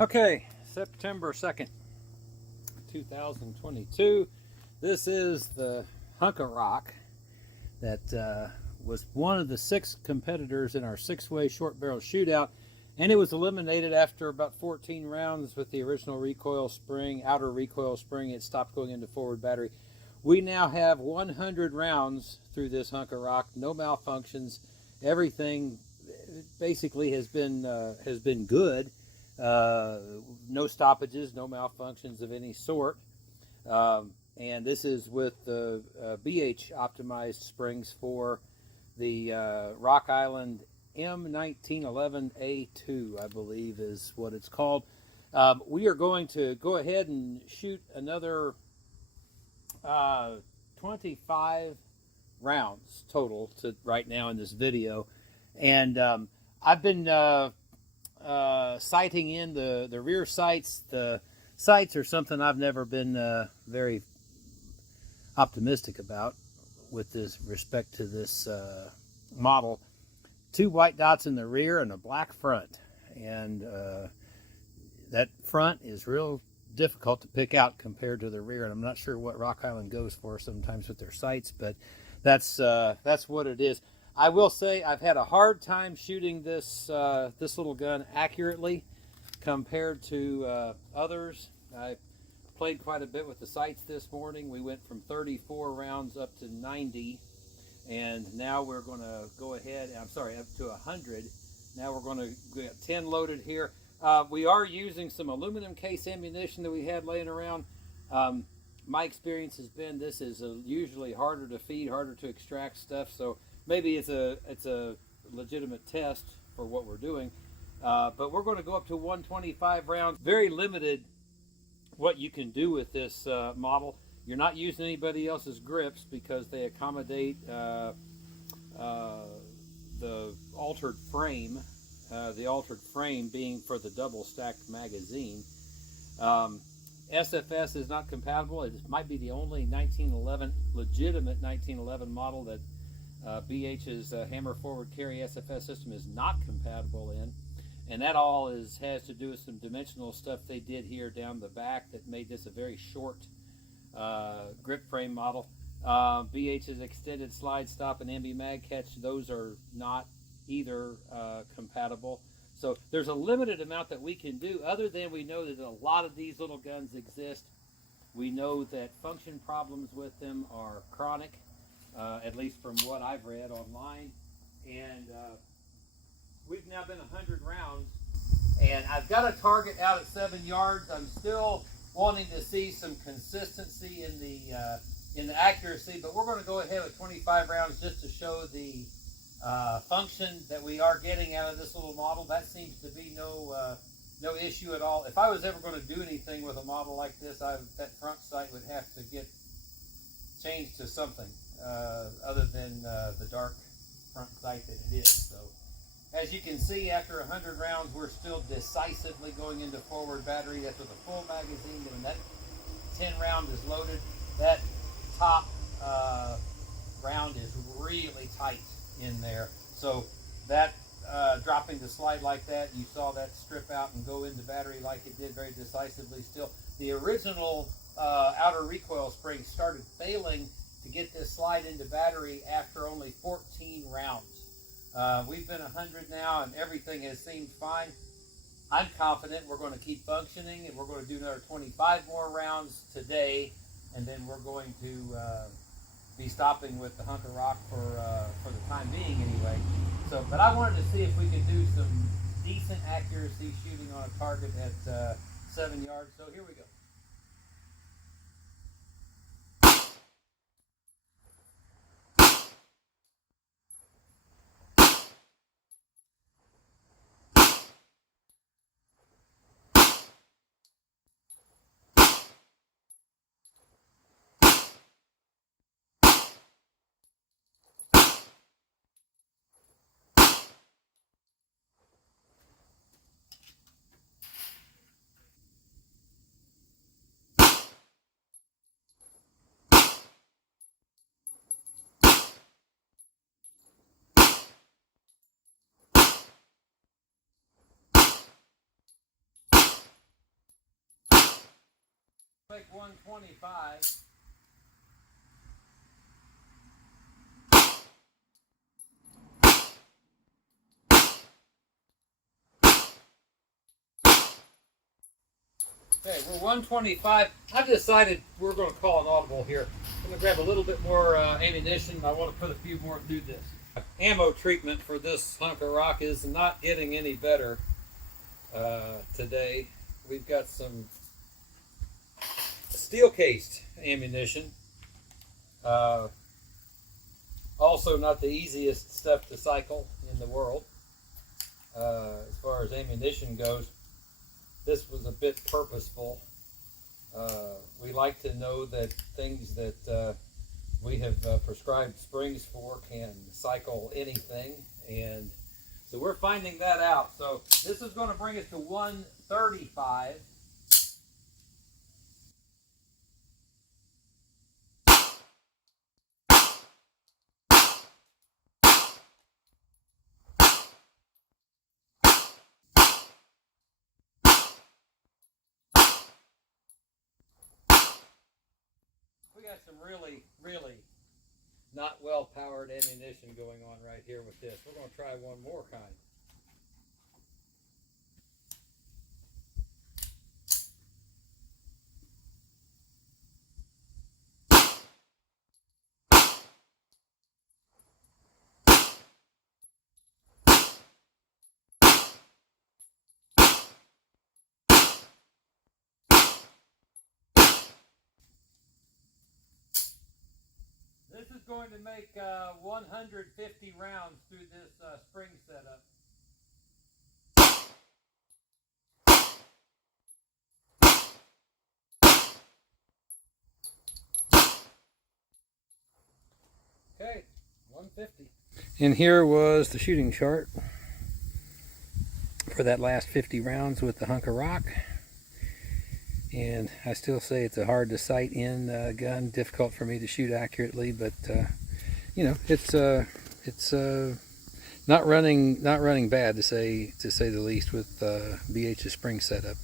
Okay, September 2nd, 2022. This is the HUNK-O rock that was one of the 6 competitors in our 6-way short barrel shootout, and it was eliminated after about 14 rounds with the original recoil spring, outer recoil spring. It stopped going into forward battery. We now have 100 rounds through this HUNK-O rock, no malfunctions. Everything basically has been good. No stoppages, no malfunctions of any sort. And this is with the BH optimized springs for the Rock Island M1911A2, I believe is what it's called. We are going to go ahead and shoot another 25 rounds total to right now in this video. And I've been sighting in the rear sights. The sights are something I've never been very optimistic about with this respect to this model. 2 white dots in the rear and a black front, and that front is real difficult to pick out compared to the rear, and I'm not sure what Rock Island goes for sometimes with their sights, but that's what it is. I will say I've had a hard time shooting this little gun accurately compared to others. I played quite a bit with the sights this morning. We went from 34 rounds up to 90, and now we're going to go ahead, up to 100. Now we're going to get 10 loaded here. We are using some aluminum case ammunition that we had laying around. My experience has been this is usually harder to feed, harder to extract stuff, so maybe it's a legitimate test for what we're doing. But we're going to go up to 125 rounds. Very limited what you can do with this model. You're not using anybody else's grips because they accommodate the altered frame. The altered frame being for the double stacked magazine. SFS is not compatible. It might be the only legitimate 1911 model that BH's hammer forward carry SFS system is not compatible in. And that all has to do with some dimensional stuff they did here down the back that made this a very short grip frame model. BH's extended slide stop and ambi mag catch, those are not either compatible. So there's a limited amount that we can do, other than we know that a lot of these little guns exist. We know that function problems with them are chronic, at least from what I've read online. And we've now been 100 rounds, and I've got a target out at 7 yards. I'm still wanting to see some consistency in the accuracy, but we're going to go ahead with 25 rounds just to show the function that we are getting out of this little model. That seems to be no issue at all. If I was ever going to do anything with a model like this, that front sight would have to get changed to something other than the dark front sight that it is. So as you can see, after 100 rounds, we're still decisively going into forward battery. That's with a full magazine. When that 10 round is loaded, that top round is really tight in there. So that dropping the slide like that, you saw that strip out and go into battery like it did very decisively still. The original outer recoil spring started failing to get this slide into battery after only 14 rounds. We've been 100 now, and everything has seemed fine. I'm confident we're going to keep functioning, and we're going to do another 25 more rounds today, and then we're going to be stopping with the HUNK-O rock for the time being anyway. So, but I wanted to see if we could do some decent accuracy shooting on a target at 7 yards. So here we go. Make 125. Okay, we're 125. I've decided we're going to call an audible here. I'm going to grab a little bit more ammunition. I want to put a few more through this. Ammo treatment for this hunk of rock is not getting any better today. We've got some steel-cased ammunition. Also not the easiest stuff to cycle in the world as far as ammunition goes. This was a bit purposeful. We like to know that things that we have prescribed springs for can cycle anything, and so we're finding that out. So this is going to bring us to 135. We got some really not well powered ammunition going on right here with this. We're going to try one more kind. This is going to make 150 rounds through this spring setup. Okay, 150. And here was the shooting chart for that last 50 rounds with the hunk of rock. And I still say it's a hard to sight in gun, difficult for me to shoot accurately, but you know, it's not running bad to say the least with BH's spring setup.